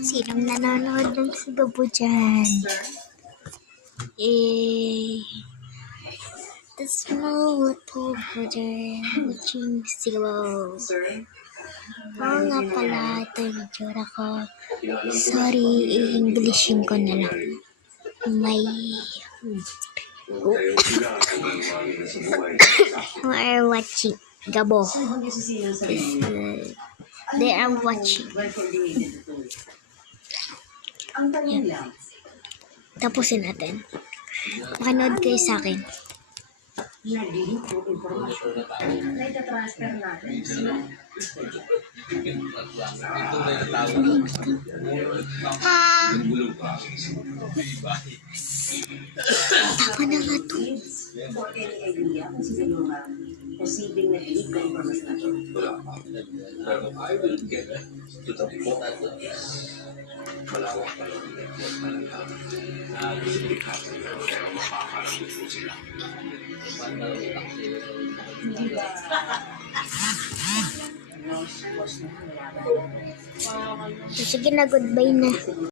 Sinong nanonood ng Sigabo dyan? The small over there watching Sigabo. Oo nga pala, ito yung itsura ko. Sorry, i-Englishin ko na lang. May who are watching Gabo. They are watching. Yan. Tapusin natin. Makanood kayo sa akin. Tama na nga to. Posibleng nag-iig ka informasyon na ito. Wala pa. Pero I will get to the bottom of this. Malawak pa lang ang network talaga. Delikado na pero makakalagot po sila. Hindi ba? Sige na, goodbye na.